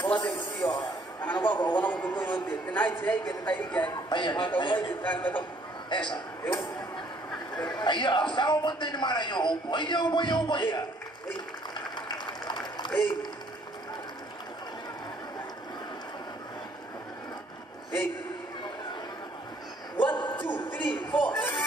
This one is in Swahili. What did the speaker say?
Bola tem que ó. Anak gua kalau orang mau nanti, naik saya kita tahu kan. Mata gua di tangan betul. Esa. Eu. Aí, asal mo din mana yo. Yo. Hey. 1, 2, 3, 4.